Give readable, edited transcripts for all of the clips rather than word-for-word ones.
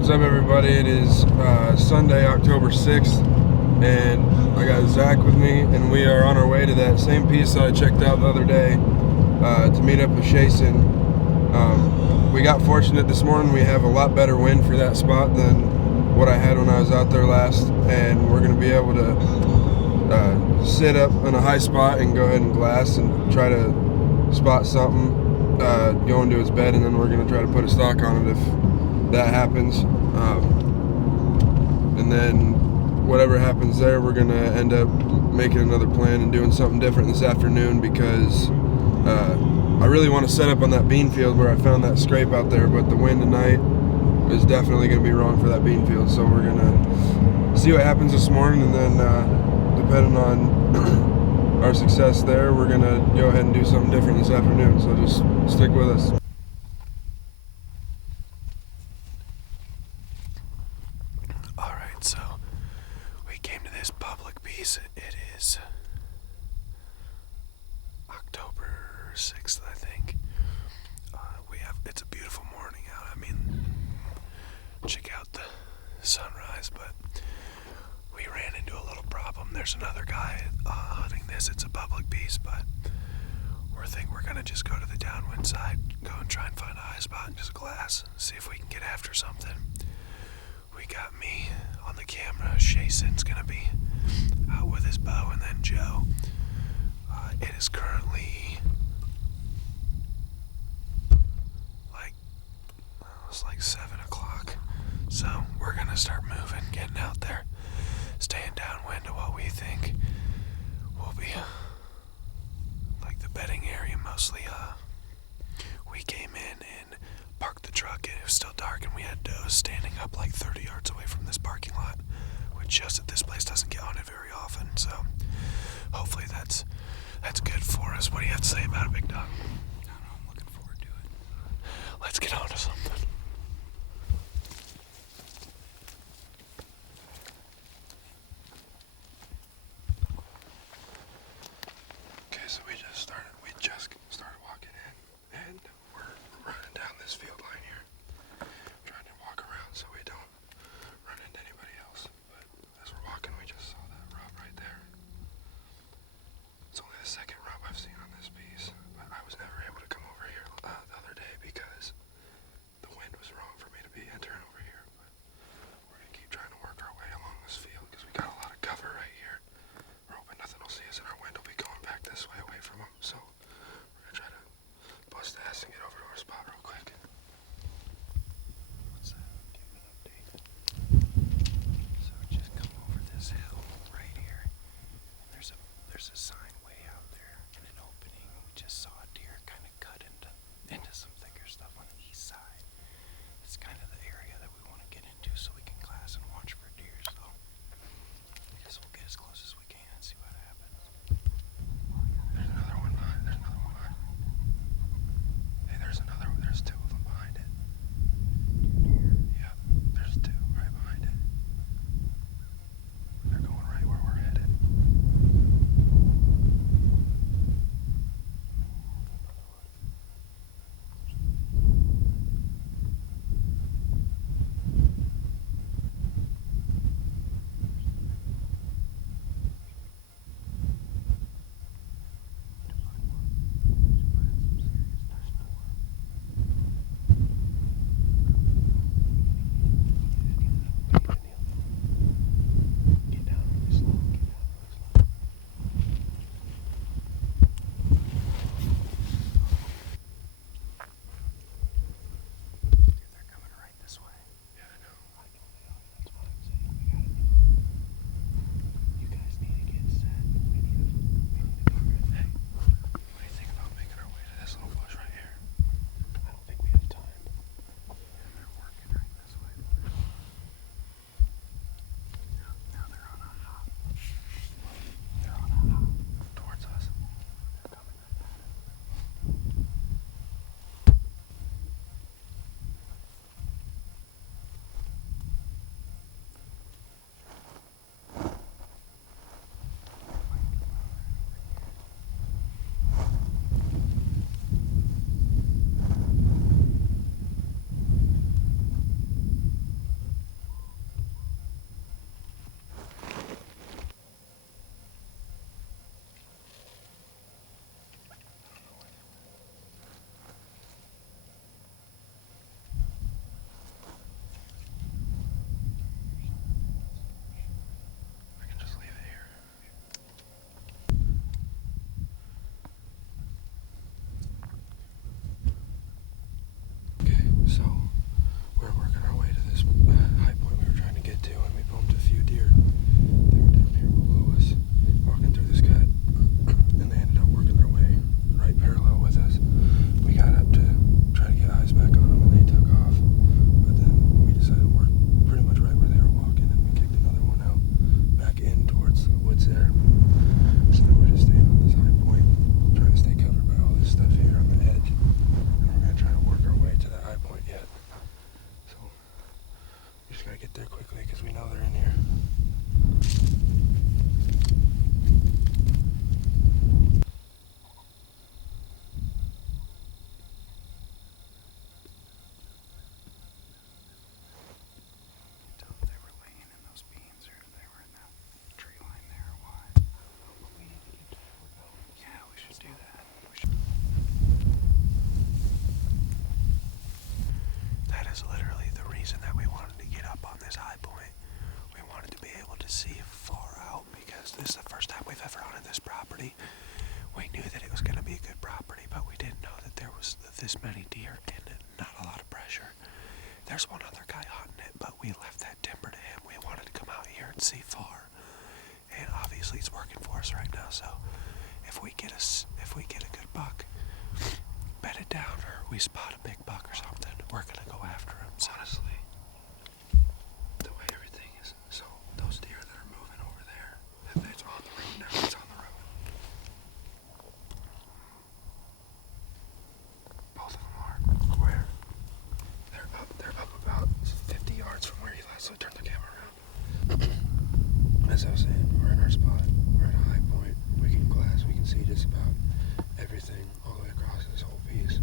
What's up, everybody? It is Sunday, October 6th, and I got Zach with me, and we are on our way to that same piece that I checked out the other day to meet up with Shason. We got fortunate this morning. We have a lot better wind for that spot than what I had when I was out there last, and we're going to be able to sit up in a high spot and go ahead and glass and try to spot something, go into his bed, and then we're going to try to put a stock on it if that happens. And then whatever happens there, we're gonna end up making another plan and doing something different this afternoon, because I really want to set up on that bean field where I found that scrape out there, but the wind tonight is definitely going to be wrong for that bean field. So we're gonna see what happens this morning, and then depending on our success there, we're gonna go ahead and do something different this afternoon. So just stick with us. Alright, so we came to this public piece. It is October 6th, I think. It's a beautiful morning out. I mean, check out the sunrise, but we ran into a little problem. There's another guy hunting this. It's a public piece, but we're gonna just go to the downwind side, go and try and find a high spot and just glass, see if we can get after something. We got me on the camera. Shason's gonna be out with his bow, and then Joe. It is currently like 7 o'clock. So we're gonna start moving, getting out there, staying downwind to what we think will be like the bedding area mostly. We came in and parked the truck, and it was still dark, and we had does standing up like 30 yards away from this parking lot, which just at this place doesn't get hunted very often. So hopefully that's good for us. What do you have to say about it, Big Dog? I don't know, I'm looking forward to it. Let's get on to something. Okay, so we just started walking in, and we're running down this field line here, trying to walk around so we don't run into anybody else. But as we're walking, we just saw that rub right there. It's only the second rub I've seen on this piece, but I was never able to come over here the other day because the get there quickly because we know they're in here. They were laying in those beans, or they were in that tree line there, or what? We need to get to where we're going. Yeah, we should do that. That is literally the reason that we wanted to get up on this high point. We wanted to be able to see far out because this is the first time we've ever hunted this property. We knew that it was going to be a good property, but we didn't know that there was this many deer and not a lot of pressure. There's one other guy hunting it, but we left that timber to him. We wanted to come out here and see far, and obviously it's working for us right now. So if we get a good buck, bet it down, or we spot a big buck or something, we're gonna go after him. So Honestly, the way everything is, so those deer that are moving over there, it's on the road now. It's on the road. Both of them are. Where? They're up about 50 yards from where you last. So turn the camera around. As I was saying, we're in our spot. We're at a high point. We can glass. We can see just about everything all the way across this whole piece.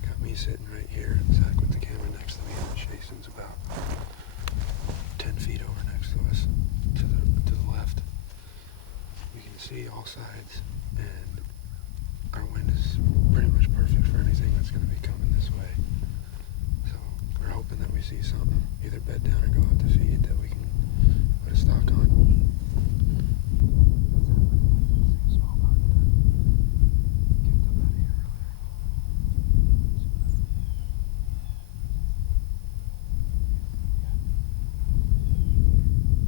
Got me sitting right here. Zach with the camera next to me. And Jason's about 10 feet over next to us, to the left. We can see all sides, and our wind is pretty much perfect for anything that's going to be coming this way. So we're hoping that we see something, either bed down or go out to feed, that we can put a stock on. Small buck that kicked up out of here earlier.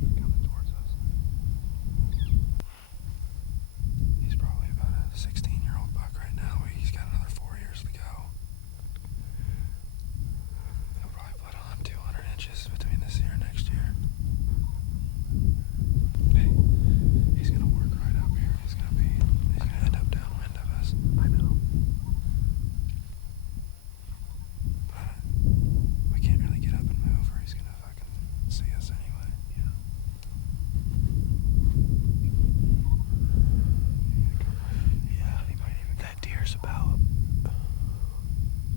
He's coming towards us. He's probably about a 16-year-old buck right now. He's got another 4 years to go. He'll probably put on 200 inches between this year and next year. Hey, he's gonna work right up here. He's gonna end up downwind of us. I know. But we can't really get up and move, or he's gonna fucking see us anyway. Yeah. yeah, that deer's about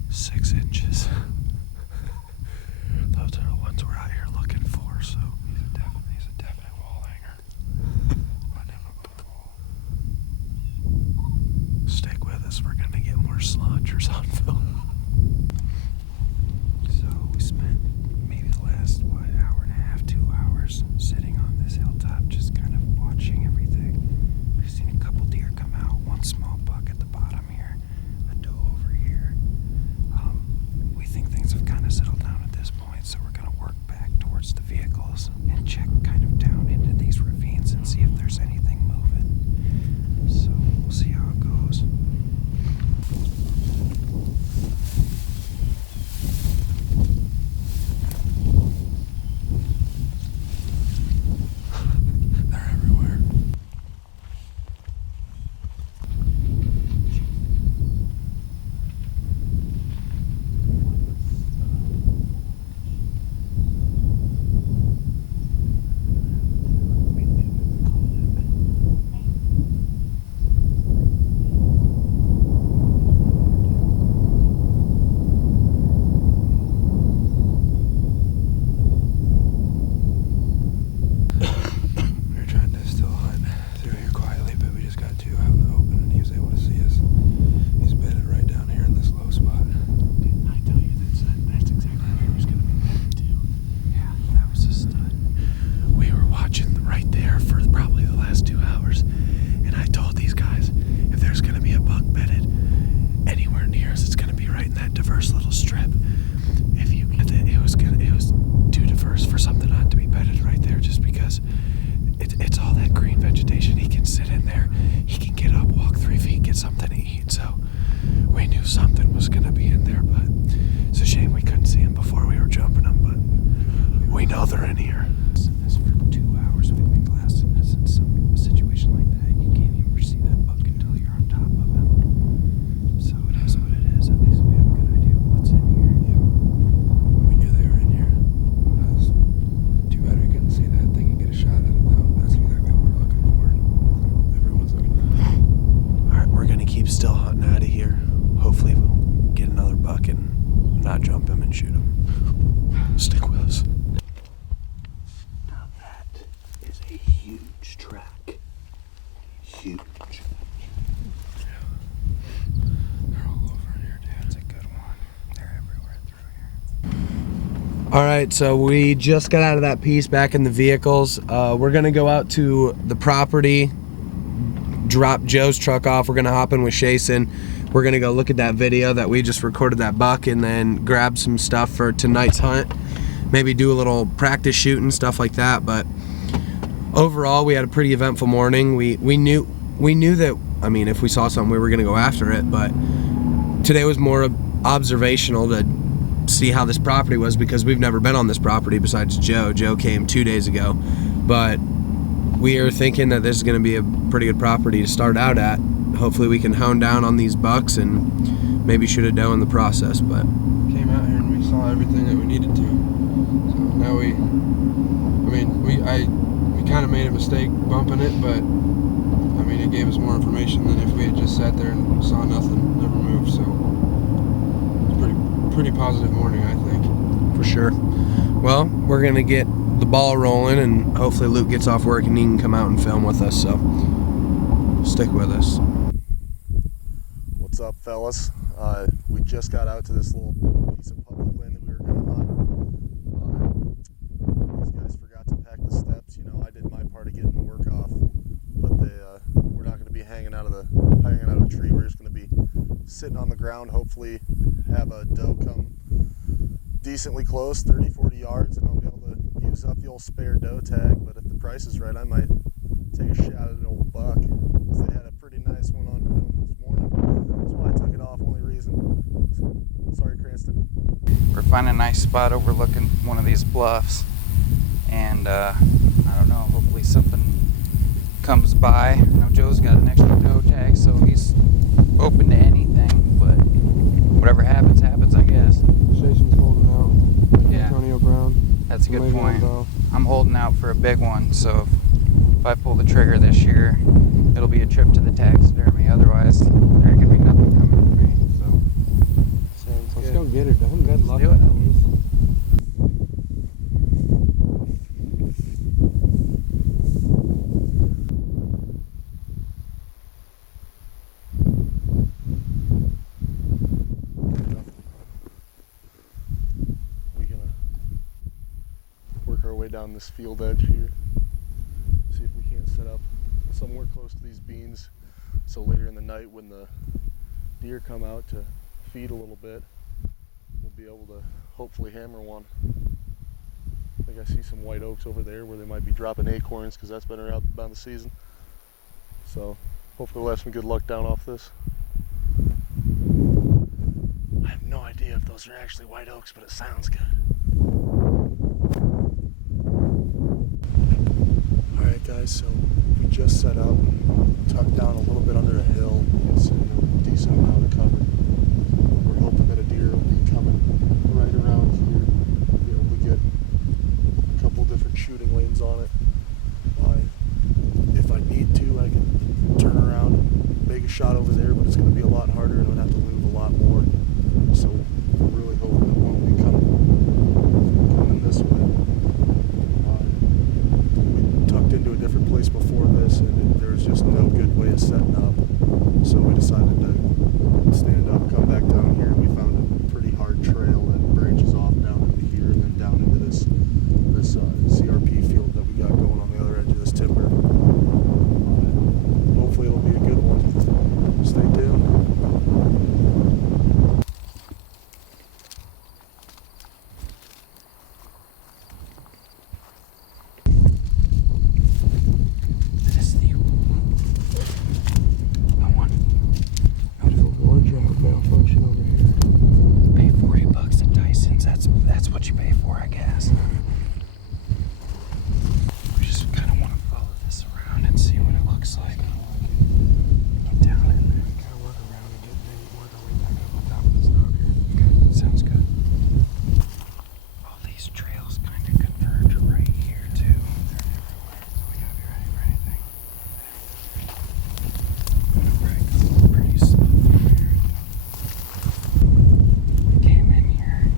6 inches. Those are the ones we're out here looking for. So He's a definite wall hanger. Putting him up on the wall. stick with us. We're gonna get more slaughers on film. So we spent maybe the last, hour and a half, 2 hours sitting on this hilltop, just kind of watching everything. We've seen a couple deer come out, one small buck at the bottom here, a doe over here. We think things have kind of settled down at this point, so we're gonna work back towards the vehicles and check kind of down into these ravines and see if there's anything moving. So we'll see how it goes. They're everywhere. We were trying to still hunt through here quietly, but we just got two out in the open, and he was able to see us. He's bedded right down here in this low spot. Didn't I tell you that's exactly where he was gonna be headed to? Yeah, that was a stud. We were watching right there for probably the last 2 hours, and I told these guys, if there's gonna be a buck bedded anywhere near us, it's gonna be right in that diverse little strip. If you get it, it was too diverse for something not to be bedded right there, just because it's all that green vegetation. He can sit in there, he can get up, walk 3 feet, get something to eat. So we knew something was gonna be in there, but it's a shame we couldn't see him before we were jumping him. But we know they're in here. As for 2 hours we've been glassing this, in a situation like that, you can't even see that buck until you're on top of him. So it is what it is. At least we have a good idea of what's in here. Yeah. We knew they were in here. That was All right, so we just got out of that piece back in the vehicles. We're gonna go out to the property, drop Joe's truck off. We're gonna hop in with Shason. We're gonna go look at that video that we just recorded, that buck, and then grab some stuff for tonight's hunt. Maybe do a little practice shooting, stuff like that. But overall, we had a pretty eventful morning. We knew that, I mean, if we saw something, we were gonna go after it. But today was more observational to see how this property was, because we've never been on this property besides Joe. Joe came 2 days ago, but we are thinking that this is going to be a pretty good property to start out at. Hopefully we can hone down on these bucks and maybe shoot a doe in the process. But Came out here and we saw everything that we needed to. So now we kind of made a mistake bumping it, but I mean, it gave us more information than if we had just sat there and saw nothing, never moved. So pretty positive morning, I think. for sure. Well, we're gonna get the ball rolling, and hopefully Luke gets off work and he can come out and film with us. So stick with us. What's up, fellas? We just got out to this little piece of public land that we were going to hunt. These guys forgot to pack the steps. You know, I did my part of getting the work off, but we're not going to be hanging out of a tree. We're just going to be sitting on the ground. Hopefully, have a doe come decently close, 30-40 yards, and I'll be able to use up the old spare doe tag. But if the price is right, I might take a shot at an old buck, because they had a pretty nice one on film this morning. That's why I took it off. Only reason. Sorry, Cranston. We're finding a nice spot overlooking one of these bluffs, and I don't know, hopefully something comes by. I know Joe's got an extra doe tag, so he's open to anything, but whatever happens, happens, I guess. Jason's holding out. Yeah. Antonio Brown. That's a good Maybe point. on I'm holding out for a big one, so if I pull the trigger this year, it'll be a trip to the taxidermy. Otherwise, there could be nothing coming for me. So Sounds Let's go get her done. Good luck. do it. We're gonna work our way down this field edge here. See if we can't set up somewhere close to these beans, so later in the night when the deer come out to feed a little bit, we'll be able to hopefully hammer one. I think I see some white oaks over there where they might be dropping acorns, because that's been around the season. So hopefully we'll have some good luck down off this. I have no idea if those are actually white oaks, but it sounds good. Alright guys, so we just set up, tucked down a little bit under a hill. You can see a decent amount of cover. We're hoping that a deer will be coming right around here. Be able to get a couple different shooting lanes on it. If I need to, I can turn around and make a shot over there, but it's going to be a lot harder and I'm going to have to move a lot more. So we're really hoping that one will be coming this way. We tucked into a different place before this, and there was just no good way of setting up. So we decided to stand up, come back down here. We found a pretty hard trail that branches off down into here and then down into this CRP field that we got going on the other edge of this timber. Hopefully it'll be a good one. Stay tuned. Malfunction over here. Pay $40 at Dyson's. That's what you pay for, I guess. We just kind of want to follow this around and see what it looks like. Down in there. Kind of work around and work our way back up on top of this rock here. Good. Sounds good. All these trails kind of converge right here too. They're everywhere, so we gotta be ready for anything. Gonna break pretty smooth from here. Came in here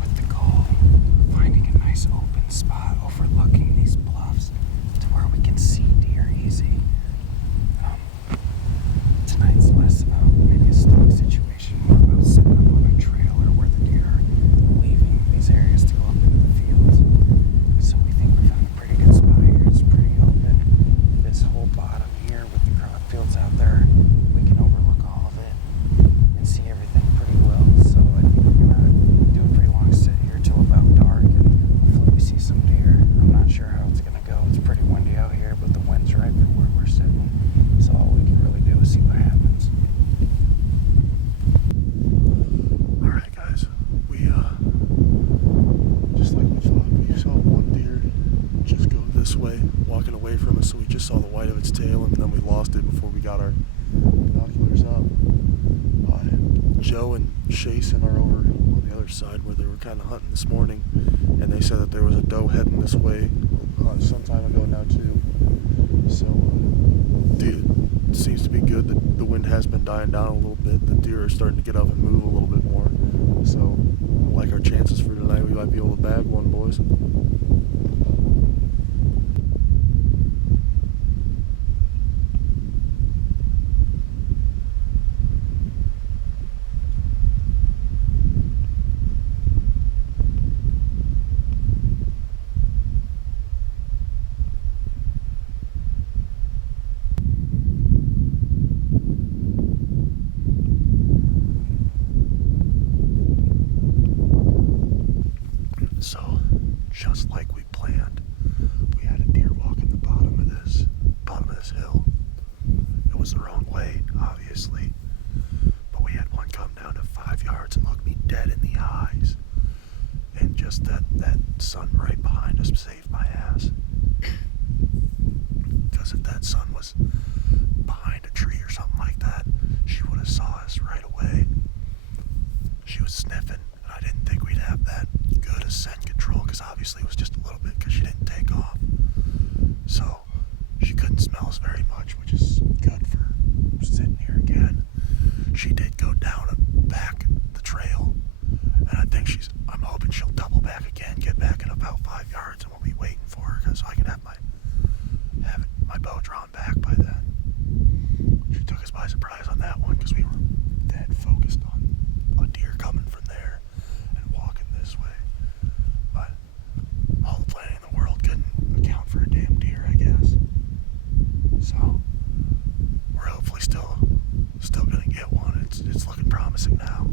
with the goal of finding a nice open spot overlooking these bluffs to where we can see deer easy. so we just saw the white of its tail, and then we lost it before we got our binoculars up. Joe and Shason are over on the other side where they were kind of hunting this morning, and they said that there was a doe heading this way some time ago now too. So it seems to be good. The wind has been dying down a little bit. The deer are starting to get up and move a little bit more. So I like our chances for tonight. We might be able to bag one, boys. So, just like we planned, we had a deer walking the bottom of this hill. It was the wrong way, obviously, but we had one come down to 5 yards and look me dead in the eyes. And just that sun right behind us saved my ass. Because if that sun was behind a tree or something like that, she would have saw us right away. She was sniffing, and I didn't think we'd have that good a scent control, because obviously it was just a little bit because she didn't take off. So she couldn't smell us very much, which is good for sitting here again. She did go down back the trail, and I'm hoping she'll double back again, get back in about 5 yards, and we'll be waiting for her so I can have my bow drawn back by then. She took us by surprise on that one because we were dead focused on a deer coming from there and walking this way. But all the planning in the world couldn't account for a damn deer, I guess. So we're hopefully still gonna get one. It's looking promising now.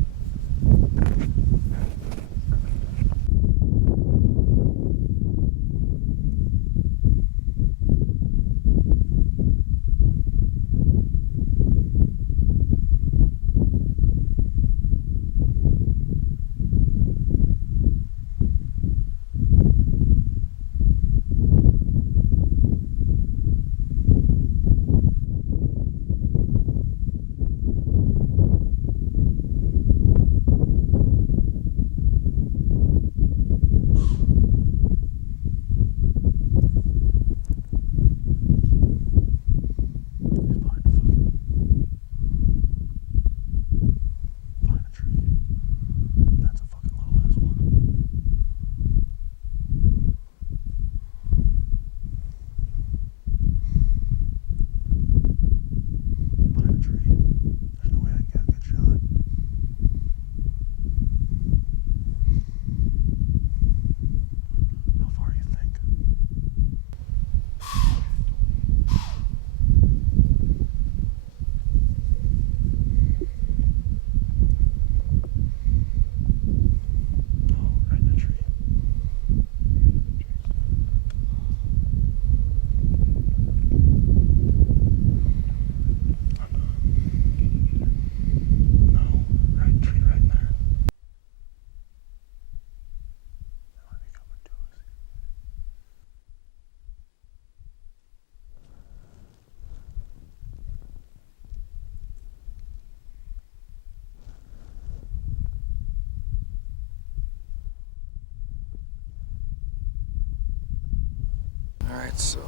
Alright, so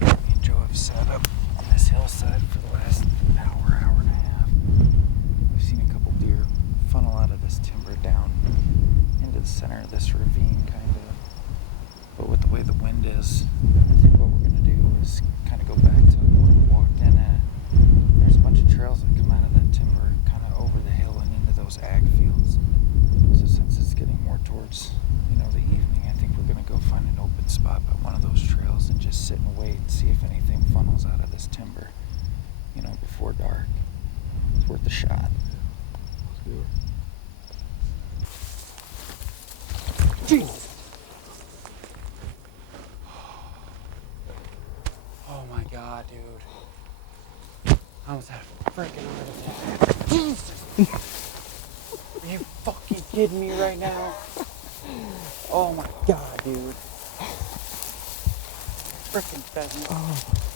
me and Joe have sat up on this hillside for the last hour and a half. We've seen a couple deer funnel out of this timber down into the center of this ravine, kind of. But with the way the wind is, I think what we're going to do is kind of go back to where we walked in at. There's a bunch of trails that come out of that timber kind of over the hill and into those ag fields. So since it's getting more towards, the evening, I think we're going to go find an open spot by one of those trails and just sit and wait and see if anything funnels out of this timber, before dark. It's worth a shot. Let's do it. Jesus! Oh my god, dude. I almost had a freaking heart attack. Jesus! Are you fucking kidding me right now? Oh my god, dude. frickin' pheasant. Oh.